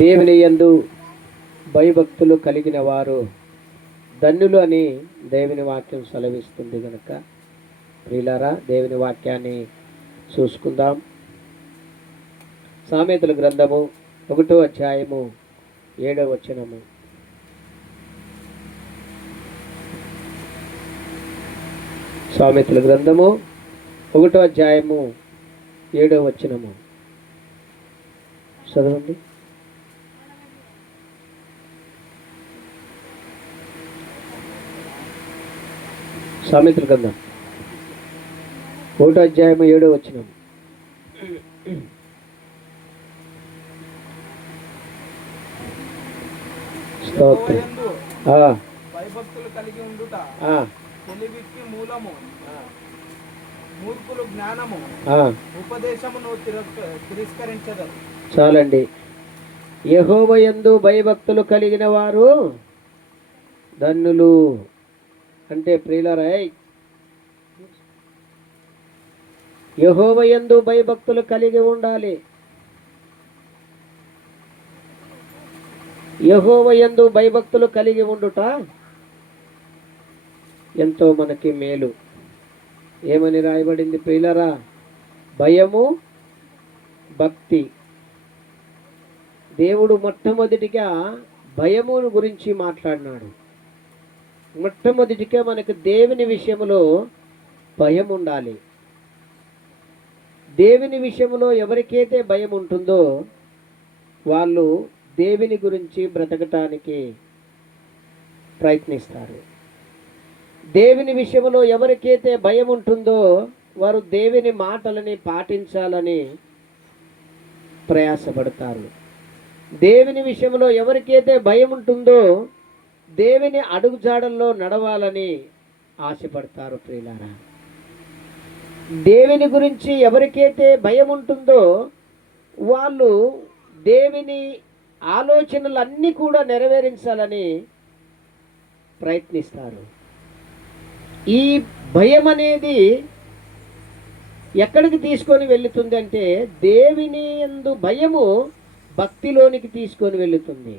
దేవుని యందు భయభక్తులు కలిగిన వారు ధన్యులు అని దేవుని వాక్యం సెలవిస్తుంది కనుక ప్రియులారా, దేవుని వాక్యాన్ని చూసుకుందాం. సామెతల గ్రంథము 1వ అధ్యాయము 7వ వచనము. సామెతల గ్రంథము 1వ అధ్యాయము 7వ వచనము చదవండి. సామెతల గ్రంథం 1వ అధ్యాయము 7వ వచనం. భయభక్తులు కలిగి ఉండుట తెలివికి మూలము, మూర్ఖులు జ్ఞానము, ఉపదేశమును తిరస్కరించదరు. చాలండి. యెహోవా యందు భయభక్తులు కలిగిన వారు ధన్యులు అంటే ప్రియులారా, యెహోవా యందు భయభక్తులు కలిగి ఉండాలి. యెహోవా యందు భయభక్తులు కలిగి ఉండుట ఎంతో మనకి మేలు. ఏమని రాయబడింది ప్రియులారా? భయము, భక్తి. దేవుడు మొట్టమొదటిగా భయమును గురించి మాట్లాడినాడు. మొట్టమొదటిగా మనకు దేవుని విషయంలో భయం ఉండాలి. దేవుని విషయంలో ఎవరికైతే భయం ఉంటుందో వాళ్ళు దేవుని గురించి బ్రతకటానికి ప్రయత్నిస్తారు. దేవుని విషయంలో ఎవరికైతే భయం ఉంటుందో వారు దేవుని మాటలని పాటించాలని ప్రయాసపడతారు. దేవుని విషయంలో ఎవరికైతే భయం ఉంటుందో దేవుని అడుగుజాడల్లో నడవాలని ఆశపడతారు. ప్రియులారా, దేవుని గురించి ఎవరికైతే భయం ఉంటుందో వాళ్ళు దేవుని ఆలోచనలన్నీ కూడా నెరవేరించాలని ప్రయత్నిస్తారు. ఈ భయం అనేది ఎక్కడికి తీసుకొని వెళుతుంది అంటే దేవుని యందు భయము భక్తిలోనికి తీసుకొని వెళుతుంది.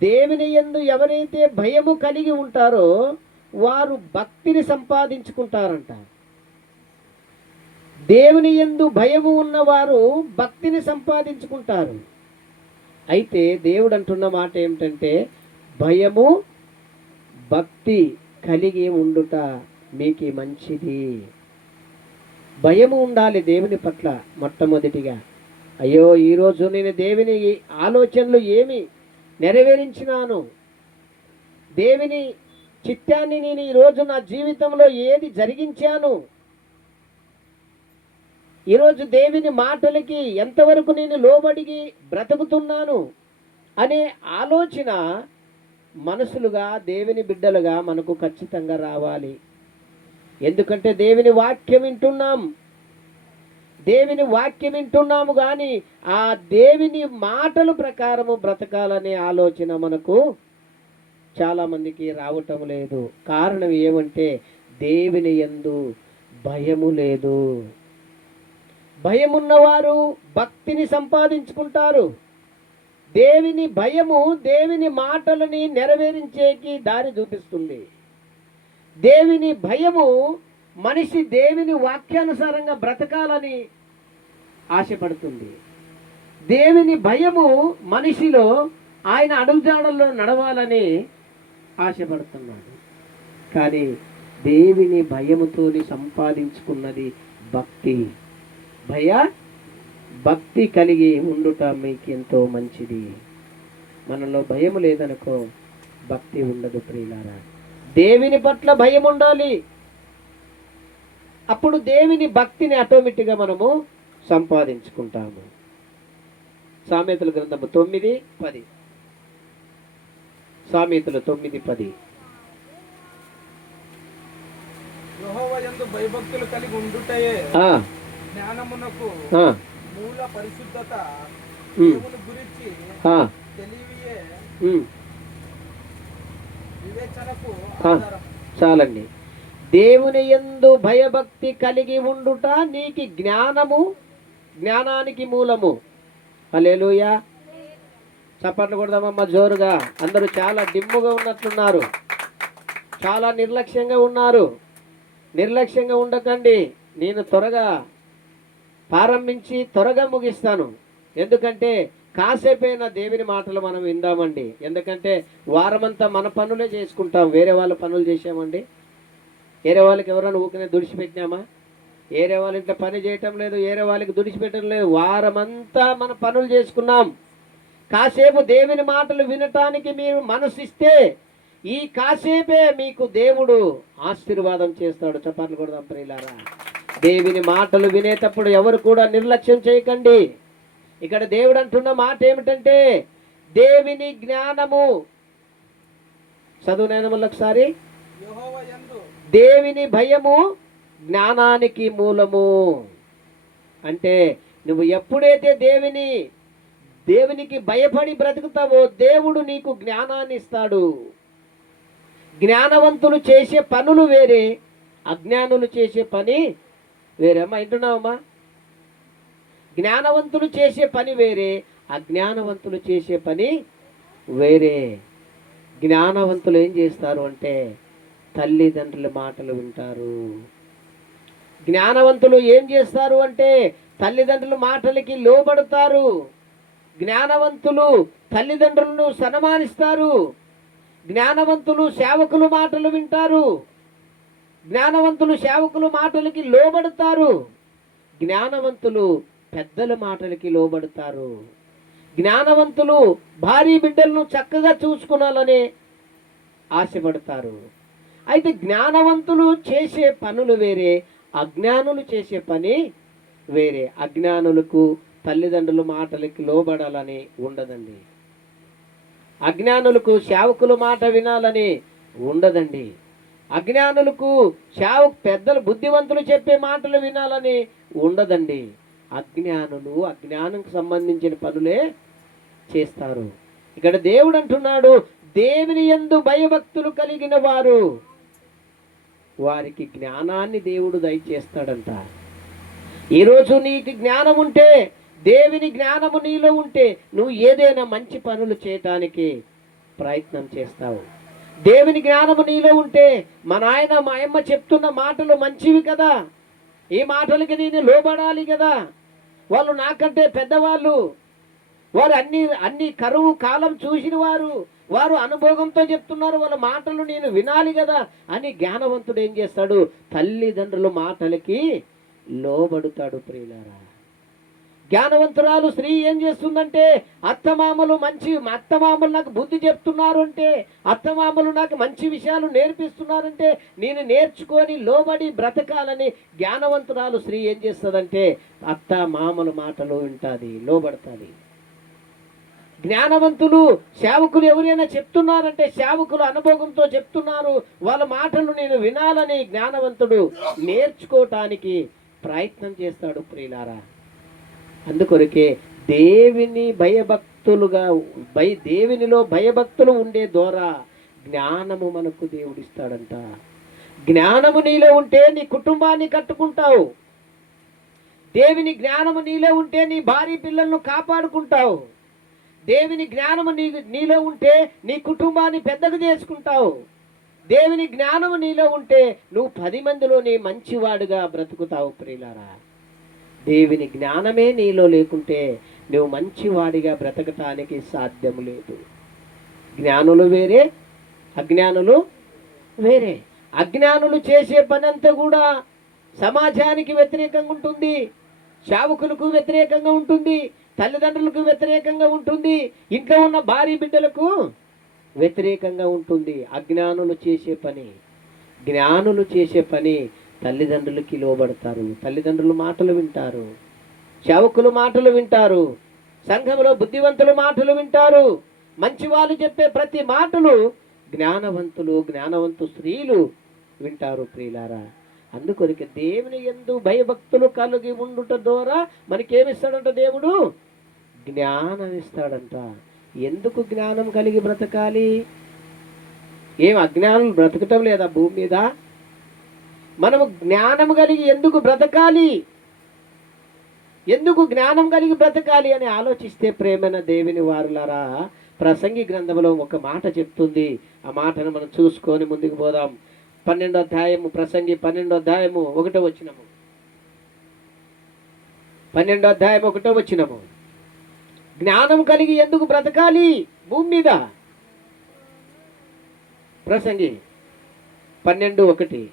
దేవుని యందు ఎవరైతే భయము కలిగి ఉంటారో వారు భక్తిని సంపాదించుకుంటారంట. దేవుని యందు భయము ఉన్నవారు భక్తిని సంపాదించుకుంటారు. అయితే దేవుడు అంటున్న మాట ఏమిటంటే భయము, భక్తి కలిగి ఉండుట మీకు మంచిది. భయము ఉండాలి దేవుని పట్ల. మొట్టమొదటిగా అయ్యో ఈరోజు నేను దేవుని ఆలోచనలు ఏమి నెరవేరించినాను, దేవుని చిత్తాన్ని నేను ఈరోజు నా జీవితంలో ఏది జరిగించాను, ఈరోజు దేవుని మాటలకి ఎంతవరకు నేను లోబడిగి బ్రతుకుతున్నాను అనే ఆలోచన మనసులుగా దేవుని బిడ్డలుగా మనకు ఖచ్చితంగా రావాలి. ఎందుకంటే దేవుని వాక్యం వింటున్నాం, దేవుని వాక్యం వింటున్నాము కానీ ఆ దేవుని మాటల ప్రకారము బ్రతకాలనే ఆలోచన మనకు చాలామందికి రావటం లేదు. కారణం ఏమంటే దేవుని యందు భయము లేదు. భయమున్నవారు భక్తిని సంపాదించుకుంటారు. దేవుని భయము దేవుని మాటలని నెరవేరించేకి దారి చూపిస్తుంది. దేవుని భయము మనిషి దేవుని వాక్యానుసారంగా బ్రతకాలని ఆశపడుతుంది. దేవుని భయము మనిషిలో ఆయన అడుగుజాడల్లో నడవాలని ఆశపడుతున్నాడు. కానీ దేవుని భయముతోని సంపాదించుకున్నది భక్తి. భక్తి కలిగి ఉండుట మీకు ఎంతో మంచిది. మనలో భయం లేదనుకో భక్తి ఉండదు. ప్రియులారా, దేవుని పట్ల భయం ఉండాలి. అప్పుడు దేవుని భక్తిని ఆటోమేటిక్గా మనము సంపాదించుకుంటాము. సామెతల గ్రంథము 9:10. సామెతలు 9:10. యెహోవా యందు భయభక్తులు కలిగి ఉండుటయే జ్ఞానమునకు మూల, పరిశుద్ధత దేవుని గురించి తెలివియే వివేచనకు ఆధారం. చాలండి. దేవుని యందు భయభక్తి కలిగి ఉండుట నీకు జ్ఞానము, జ్ఞానానికి మూలము. హల్లెలూయా. చప్పట్లు కొడదామమ్మా జోరుగా. అందరూ చాలా డిమ్ముగా ఉన్నట్లున్నారు, చాలా నిర్లక్ష్యంగా ఉన్నారు. నిర్లక్ష్యంగా ఉండకండి. నేను త్వరగా ప్రారంభించి త్వరగా ముగిస్తాను. ఎందుకంటే కాసేపైనా దేవుని మాటలు మనం విందామండి. ఎందుకంటే వారమంతా మన పనులే చేసుకుంటాం, వేరే వాళ్ళ పనులు చేసామండి? వేరే వాళ్ళకి ఎవరైనా ఊకనే దుడిచిపెట్టినామా? వేరే వాళ్ళ ఇంట్లో పని చేయటం లేదు, వేరే వాళ్ళకి దుడిచిపెట్టడం లేదు. వారమంతా మన పనులు చేసుకున్నాం. కాసేపు దేవుని మాటలు వినటానికి మీరు మనసిస్తే ఈ కాసేపే మీకు దేవుడు ఆశీర్వాదం చేస్తాడు. చప్పట్లు కొడదాం ప్రియులారా. దేవుని మాటలు వినేటప్పుడు ఎవరు కూడా నిర్లక్ష్యం చేయకండి. ఇక్కడ దేవుడు అంటున్న మాట ఏమిటంటే దేవుని జ్ఞానము. చదువు మళ్ళీ ఒకసారి. యెహోవా యందు దేవుని భయము జ్ఞానానికి మూలము. అంటే నువ్వు ఎప్పుడైతే దేవునికి భయపడి బ్రతుకుతావో దేవుడు నీకు జ్ఞానాన్ని ఇస్తాడు. జ్ఞానవంతులు చేసే పనులు వేరే, అజ్ఞానులు చేసే పని వేరేమ్మా. వింటున్నావమ్మా? జ్ఞానవంతులు చేసే పని వేరే, అజ్ఞానవంతులు చేసే పని వేరే. జ్ఞానవంతులు ఏం చేస్తారు అంటే తల్లిదండ్రుల మాటలు వింటారు. జ్ఞానవంతులు ఏం చేస్తారు అంటే తల్లిదండ్రుల మాటలకి లోబడతారు. జ్ఞానవంతులు తల్లిదండ్రులను సన్మానిస్తారు. జ్ఞానవంతులు సేవకుల మాటలు వింటారు. జ్ఞానవంతులు సేవకుల మాటలకి లోబడతారు. జ్ఞానవంతులు పెద్దల మాటలకి లోబడతారు. జ్ఞానవంతులు భార్య బిడ్డలను చక్కగా చూసుకునాలని ఆశపడతారు. అయితే జ్ఞానవంతులు చేసే పనులు వేరే, అజ్ఞానులు చేసే పని వేరే. అజ్ఞానులకు తల్లిదండ్రుల మాటలకి లోబడాలని ఉండదండి. అజ్ఞానులకు సేవకుల మాట వినాలని ఉండదండి. అజ్ఞానులకు పెద్దలు బుద్ధివంతులు చెప్పే మాటలు వినాలని ఉండదండి. అజ్ఞానులు అజ్ఞానంకు సంబంధించిన పనులే చేస్తారు. ఇక్కడ దేవుడు అంటున్నాడు దేవుని యందు భయభక్తులు కలిగిన వారికి జ్ఞానాన్ని దేవుడు దయచేస్తాడంట. ఈరోజు నీకు జ్ఞానం ఉంటే, దేవుని జ్ఞానము నీలో ఉంటే నువ్వు ఏదైనా మంచి పనులు చేయటానికి ప్రయత్నం చేస్తావు. దేవుని జ్ఞానము నీలో ఉంటే మా నాయన మా అమ్మ చెప్తున్న మాటలు మంచివి కదా, ఈ మాటలకి నేను లోబడాలి కదా, వాళ్ళు నాకంటే పెద్దవాళ్ళు, వారు అన్ని కరువు కాలం చూసిన వారు అనుభవంతో చెప్తున్నారు, వాళ్ళ మాటలు నేను వినాలి కదా అని జ్ఞానవంతుడు ఏం చేస్తాడు? తల్లిదండ్రుల మాటలకి లోబడుతాడు. ప్రియులారా, జ్ఞానవంతురాలు స్త్రీ ఏం చేస్తుందంటే అత్తమామలు నాకు బుద్ధి చెప్తున్నారు అంటే, అత్తమామలు నాకు మంచి విషయాలు నేర్పిస్తున్నారంటే నేను నేర్చుకొని లోబడి బ్రతకాలని జ్ఞానవంతురాలు స్త్రీ ఏం చేస్తుందంటే అత్త మామల మాటలు వింటాది, లోబడతాది. జ్ఞానవంతులు సేవకులు ఎవరైనా చెప్తున్నారంటే సేవకులు అనుభవంతో చెప్తున్నారు, వాళ్ళ మాటలు నేను వినాలని జ్ఞానవంతుడు నేర్చుకోవటానికి ప్రయత్నం చేస్తాడు. ప్రియులారా, అందుకొరకే దేవునిలో భయభక్తులు ఉండే ద్వారా జ్ఞానము మనకు దేవుడిస్తాడంట. జ్ఞానము నీలో ఉంటే నీ కుటుంబాన్ని కట్టుకుంటావు. దేవుని జ్ఞానము నీలో ఉంటే నీ భార్య పిల్లలను కాపాడుకుంటావు. దేవుని జ్ఞానము నీలో ఉంటే నీ కుటుంబాన్ని పెద్దగా చేసుకుంటావు. దేవుని జ్ఞానము నీలో ఉంటే నువ్వు 10 మందిలో నీ మంచివాడుగా బ్రతుకుతావు. ప్రియులారా, దేవుని జ్ఞానమే నీలో లేకుంటే నువ్వు మంచివాడిగా బ్రతకటానికి సాధ్యం లేదు. జ్ఞానులు వేరే, అజ్ఞానులు వేరే. అజ్ఞానులు చేసే పని అంతా కూడా సమాజానికి వ్యతిరేకంగా ఉంటుంది, సేవకులకు వ్యతిరేకంగా ఉంటుంది, తల్లిదండ్రులకు వ్యతిరేకంగా ఉంటుంది, ఇంట్లో ఉన్న భార్య బిడ్డలకు వ్యతిరేకంగా ఉంటుంది. అజ్ఞానులు చేసే పని తల్లిదండ్రులకి లోబడతారు, తల్లిదండ్రుల మాటలు వింటారు, సేవకుల మాటలు వింటారు, సంఘంలో బుద్ధివంతుల మాటలు వింటారు. మంచి వాళ్ళు చెప్పే ప్రతి మాటలు జ్ఞానవంతు స్త్రీలు వింటారు. ప్రియులారా, అందుకొరికి దేవుని యందు భయభక్తులు కలిగి ఉండుట ద్వారా మనకేమిస్తాడంట? దేవుడు జ్ఞానం ఇస్తాడంట. ఎందుకు జ్ఞానం కలిగి బ్రతకాలి? ఏం అజ్ఞానం బ్రతకటం లేదా భూమి మీద? మనము జ్ఞానం కలిగి ఎందుకు బ్రతకాలి? ఎందుకు జ్ఞానం కలిగి బ్రతకాలి అని ఆలోచిస్తే ప్రేమైన దేవుని వారులారా, ప్రసంగి గ్రంథంలో ఒక మాట చెప్తుంది. ఆ మాటను మనం చూసుకొని ముందుకు పోదాం. 12వ అధ్యాయము, ప్రసంగి 12వ అధ్యాయము 1వ వచనము. 12వ అధ్యాయం 1వ వచనము. జ్ఞానం కలిగి ఎందుకు బ్రతకాలి భూమి మీద? ప్రసంగి 12:1.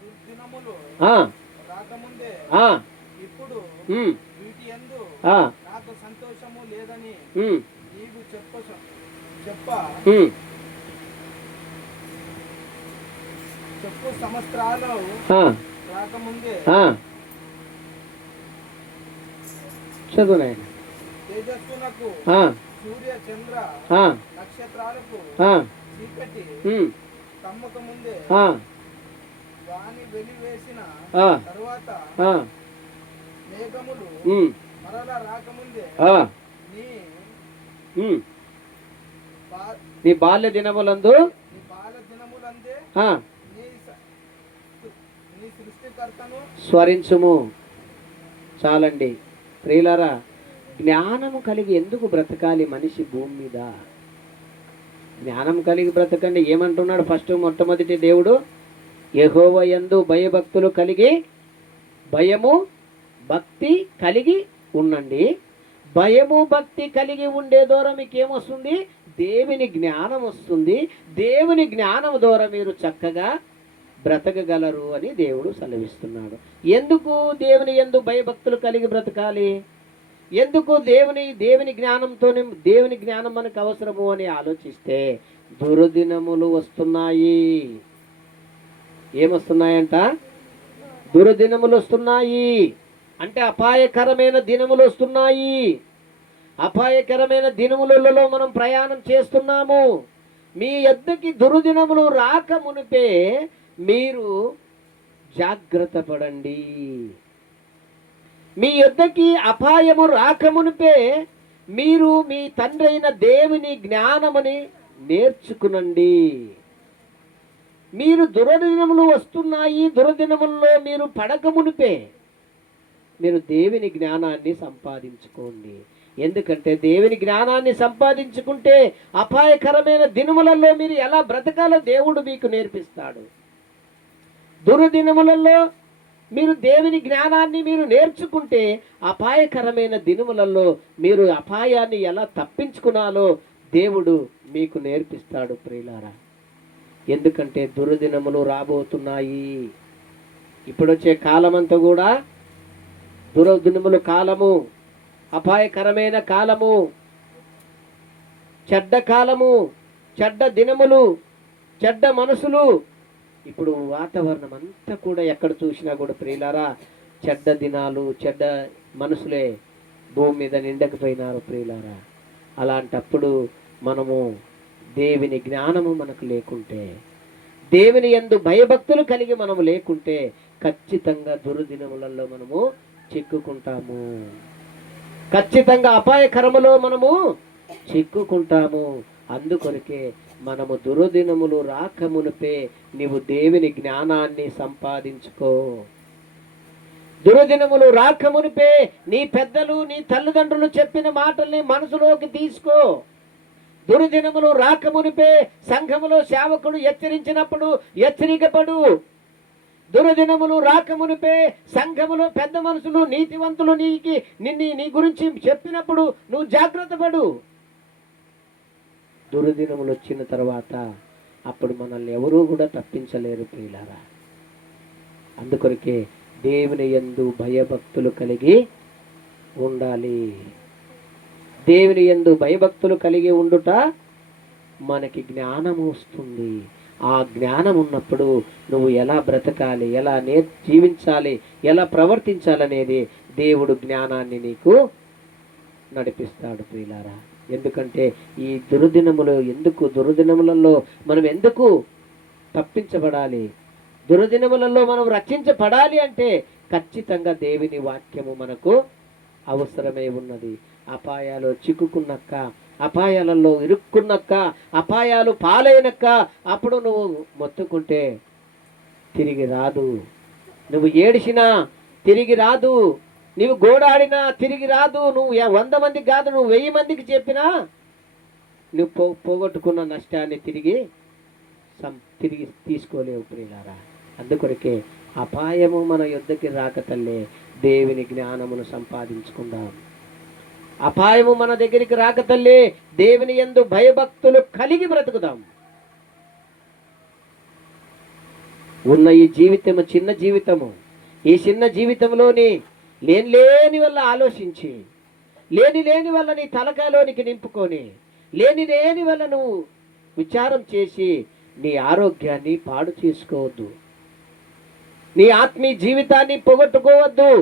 దుర్దినములు ఆ, రాకముందే ఆ, ఇప్పుడు ఉమ్, వీటి యందు ఆ, నాకు సంతోషము లేదని ఉమ్, నీవు చెప్ప ఉమ్, చెప్పు సంవత్సరాలు ఆ, రాకముందే ఆ. చదువు నాయన. తేజస్సునకు ఆ, సూర్య చంద్ర ఆ, నక్షత్రాలకు ఆ, చీకటి ఉమ్, కమ్మక ముందే ఆ, వాని వెలివేసిన ఆ, తరువాత ఆ, మేఘములు ఉమ్, మరల రాకముందే ఆ, నీ ఉమ్. బా- నీ బాల్య దినములందు నీ బాల దినములందే ఆ, నీ స- నీ సృష్టికర్తను స్మరించుము. చాలండి ప్రియులారా, జ్ఞానము కలిగి ఎందుకు బ్రతకాలి మనిషి భూమి మీద? జ్ఞానం కలిగి బ్రతకండి ఏమంటున్నాడు? మొట్టమొదటి దేవుడు, యెహోవా యందు భయభక్తులు కలిగి, భయము భక్తి కలిగి ఉండండి. భయము భక్తి కలిగి ఉండే ద్వారా మీకు ఏమొస్తుంది? దేవుని జ్ఞానం వస్తుంది. దేవుని జ్ఞానం ద్వారా మీరు చక్కగా బ్రతకగలరు అని దేవుడు సెలవిస్తున్నాడు. ఎందుకు దేవుని యందు భయభక్తులు కలిగి బ్రతకాలి? ఎందుకు దేవుని జ్ఞానంతో దేవుని జ్ఞానం మనకు అవసరము అని ఆలోచిస్తే, దుర్దినములు వస్తున్నాయి. ఏమొస్తున్నాయంట? దుర్దినములు వస్తున్నాయి. అంటే అపాయకరమైన దినములు వస్తున్నాయి. అపాయకరమైన దినములలో మనం ప్రయాణం చేస్తున్నాము. మీ యొద్దకి దుర్దినములు రాక మునిపే మీరు జాగ్రత్త పడండి. మీ యొద్దకి అపాయము రాకమునిపే మీరు మీ తండ్రి అయిన దేవుని జ్ఞానముని నేర్చుకునండి. మీరు దురదినములు వస్తున్నాయి, దురదినముల్లో మీరు పడకమునిపే మీరు దేవుని జ్ఞానాన్ని సంపాదించుకోండి. ఎందుకంటే దేవుని జ్ఞానాన్ని సంపాదించుకుంటే అపాయకరమైన దినములలో మీరు ఎలా బ్రతకాలో దేవుడు మీకు నేర్పిస్తాడు. దుర్దినములలో మీరు దేవుని జ్ఞానాన్ని మీరు నేర్చుకుంటే అపాయకరమైన దినములలో మీరు అపాయాన్ని ఎలా తప్పించుకునాలో దేవుడు మీకు నేర్పిస్తాడు ప్రియులారా. ఎందుకంటే దుర్దినములు రాబోతున్నాయి. ఇప్పుడొచ్చే కాలమంతా కూడా దుర్దినముల కాలము, అపాయకరమైన కాలము, చెడ్డ కాలము, చెడ్డ దినములు, చెడ్డ మనసులు. ఇప్పుడు వాతావరణం అంతా కూడా ఎక్కడ చూసినా కూడా ప్రియులారా చెడ్డ దినాలు, చెడ్డ మనసులే భూమి మీద నిండకపోయినారు ప్రియులారా. అలాంటప్పుడు మనము దేవుని జ్ఞానము మనకు లేకుంటే, దేవుని యందు భయభక్తులు కలిగి మనము లేకుంటే ఖచ్చితంగా దుర్దినములలో మనము చిక్కుకుంటాము. ఖచ్చితంగా అపాయకరములో మనము చిక్కుకుంటాము. అందుకొరకే మనము దుర్దినములు రాకమునిపే నీవు దేవుని జ్ఞానాన్ని సంపాదించుకో. దుర్దినములు రాకమునిపే నీ పెద్దలు, నీ తల్లిదండ్రులు చెప్పిన మాటల్ని మనసులోకి తీసుకో. దుర్దినములు రాకమునిపే సంఘములో సేవకుడు హెచ్చరించినప్పుడు హెచ్చరికపడు. దుర్దినములు రాకమునిపే సంఘములో పెద్ద మనుషులు, నీతివంతులు నీ గురించి చెప్పినప్పుడు నువ్వు జాగ్రత్త పడు. దుర్దినములు వచ్చిన తర్వాత అప్పుడు మనల్ని ఎవరూ కూడా తప్పించలేరు ప్రియులారా. అందుకొరకే దేవుని యందు భయభక్తులు కలిగి ఉండాలి. దేవుని యందు భయభక్తులు కలిగి ఉండుట మనకి జ్ఞానం వస్తుంది. ఆ జ్ఞానం ఉన్నప్పుడు నువ్వు ఎలా బ్రతకాలి, ఎలా జీవించాలి, ఎలా ప్రవర్తించాలనేది దేవుడు జ్ఞానాన్ని నీకు నడిపిస్తాడు ప్రియులారా. ఎందుకంటే ఈ దుర్దినములలో మనం ఎందుకు తప్పించబడాలి, దుర్దినములలో మనం రక్షించబడాలి అంటే ఖచ్చితంగా దేవుని వాక్యము మనకు అవసరమై ఉన్నది. అపాయాలు చిక్కుకున్నాక, అపాయాలలో ఇరుక్కున్నాక, అపాయాలు పాలైనక్క అప్పుడు నువ్వు మొత్తుకుంటే తిరిగి రాదు. నువ్వు ఏడిసినా తిరిగి రాదు. నీవు గోడాడినా తిరిగి రాదు. నువ్వు 100 మందికి కాదు, నువ్వు 1000 మందికి చెప్పినా నువ్వు పోగొట్టుకున్న నష్టాన్ని తిరిగి తీసుకోలేవు ప్రియులారా. అందుకొరకే అపాయము మన యుద్ధకి రాక తల్లే దేవుని జ్ఞానమును సంపాదించుకుందాం. అపాయము మన దగ్గరికి రాక తల్లే దేవుని యందు భయభక్తులు కలిగి బ్రతుకుదాం. ఉన్న ఈ జీవితము చిన్న జీవితము. ఈ చిన్న జీవితంలోని లేని వల్ల ఆలోచించి, లేని వల్ల నీ తలకాయలోనికి నింపుకొని, లేని వల్ల నువ్వు విచారం చేసి నీ ఆరోగ్యాన్ని పాడు చేసుకోవద్దు. నీ ఆత్మీయ జీవితాన్ని పోగొట్టుకోవద్దు.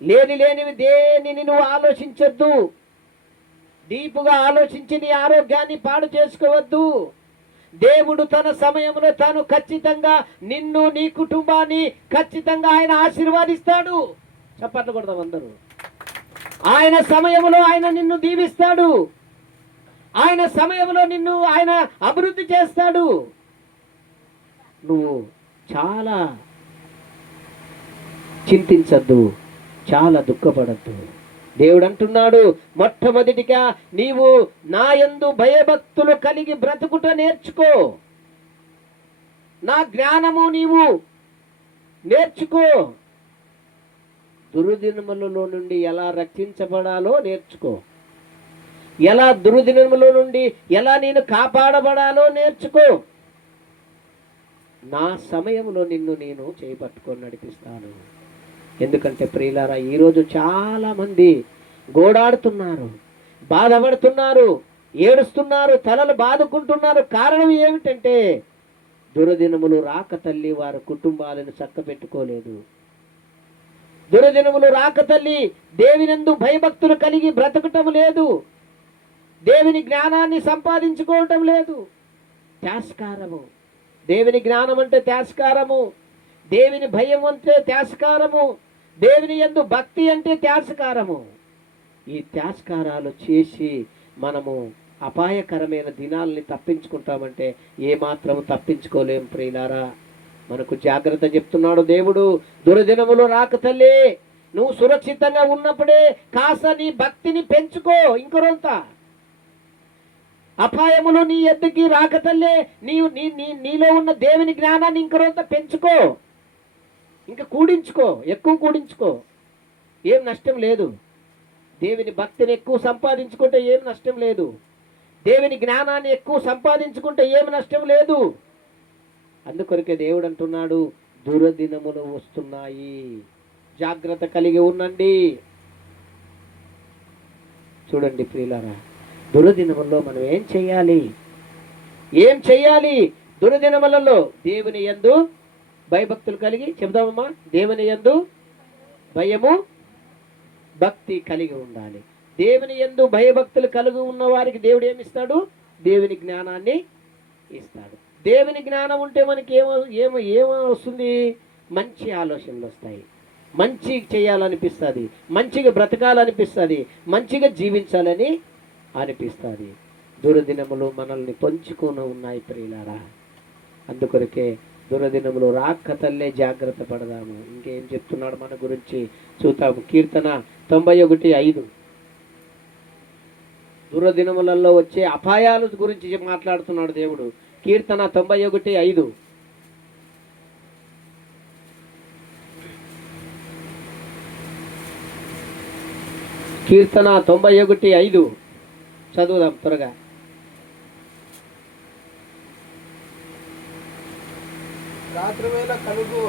లేనివి దేనిని నువ్వు ఆలోచించొద్దు. డీపుగా ఆలోచించి నీ ఆరోగ్యాన్ని పాడు చేసుకోవద్దు. దేవుడు తన సమయంలో తాను ఖచ్చితంగా నిన్ను, నీ కుటుంబాన్ని ఖచ్చితంగా ఆయన ఆశీర్వాదిస్తాడు. చప్పట్లు కొడదాం అందరూ. ఆయన సమయంలో ఆయన నిన్ను దీవిస్తాడు. ఆయన సమయంలో నిన్ను ఆయన అభివృద్ధి చేస్తాడు. నువ్వు చాలా చింతించద్దు, చాలా దుఃఖపడద్దు. దేవుడు అంటున్నాడు, మొట్టమొదటిగా నీవు నా యందు భయభక్తులు కలిగి బ్రతుకుట నేర్చుకో. నా జ్ఞానము నీవు నేర్చుకో. దుర్దినములలో నుండి ఎలా రక్షించబడాలో నేర్చుకో. ఎలా దుర్దినముల నుండి ఎలా నేను కాపాడబడాలో నేర్చుకో. నా సమయంలో నిన్ను నేను చేపట్టుకొని నడిపిస్తాను. ఎందుకంటే ప్రియులారా, ఈరోజు చాలా మంది గోడాడుతున్నారు, బాధపడుతున్నారు, ఏడుస్తున్నారు, తలలు బాదుకుంటున్నారు. కారణం ఏమిటంటే దురదినములు రాక తల్లి వారి కుటుంబాలను చక్కబెట్టుకోలేదు. దురదినములు రాక తల్లి దేవునియందు భయభక్తులు కలిగి బ్రతకటం లేదు. దేవుని జ్ఞానాన్ని సంపాదించుకోవటం లేదు. త్యాస్కారము. దేవుని జ్ఞానం అంటే త్యాస్కారము. దేవుని భయం అంటే త్యాస్కారము. దేవుని యందు భక్తి అంటే త్యాస్కారము. ఈ త్యాస్కారాలు చేసి మనము అపాయకరమైన దినాల్ని తప్పించుకుంటామంటే ఏమాత్రం తప్పించుకోలేం ప్రియులారా. మనకు జాగ్రత్త చెప్తున్నాడు దేవుడు. దురదినములు రాక తల్లి నువ్వు సురక్షితంగా ఉన్నప్పుడే కాస్త నీ భక్తిని పెంచుకో. ఇంకొంత అపాయములు నీ ఎద్దుకి రాక తల్లే నీలో ఉన్న దేవుని జ్ఞానాన్ని ఇంకొంత పెంచుకో. ఇంకా కూడించుకో, ఎక్కువ కూడించుకో. ఏం నష్టం లేదు. దేవుని భక్తిని ఎక్కువ సంపాదించుకుంటే ఏం నష్టం లేదు. దేవుని జ్ఞానాన్ని ఎక్కువ సంపాదించుకుంటే ఏం నష్టం లేదు. అందుకొరకే దేవుడు అంటున్నాడు, దురదినములు వస్తున్నాయి, జాగ్రత్త కలిగి ఉండండి. చూడండి ప్రియులారా, దురదినములలో మనం ఏం చేయాలి? దురదినములలో దేవుని యందు భయభక్తులు కలిగి, చెబుదామమ్మా, దేవుని యందు భయము భక్తి కలిగి ఉండాలి. దేవుని యందు భయభక్తులు కలిగి ఉన్న వారికి దేవుడు ఏమిస్తాడు? దేవుని జ్ఞానాన్ని ఇస్తాడు. దేవుని జ్ఞానం ఉంటే మనకి ఏమో వస్తుంది? మంచి ఆలోచనలు వస్తాయి, మంచి చేయాలనిపిస్తుంది, మంచిగా బ్రతకాలనిపిస్తుంది, మంచిగా జీవించాలని అనిపిస్తుంది. దురదినములు మనల్ని పంచుకొని ఉన్నాయి ప్రియులారా. అందుకొరకే దురదినములు రాక తల్లే జాగ్రత్త పడదాము. ఇంకేం చెప్తున్నాడు మన గురించి చూద్దాము. కీర్తన 91:5 దురదినములలో వచ్చే అపాయాల గురించి మాట్లాడుతున్నాడు దేవుడు. కీర్తన 91:5 కీర్తన 91:5 చదువుదాం త్వరగా. రాత్రి వేళ కలుగు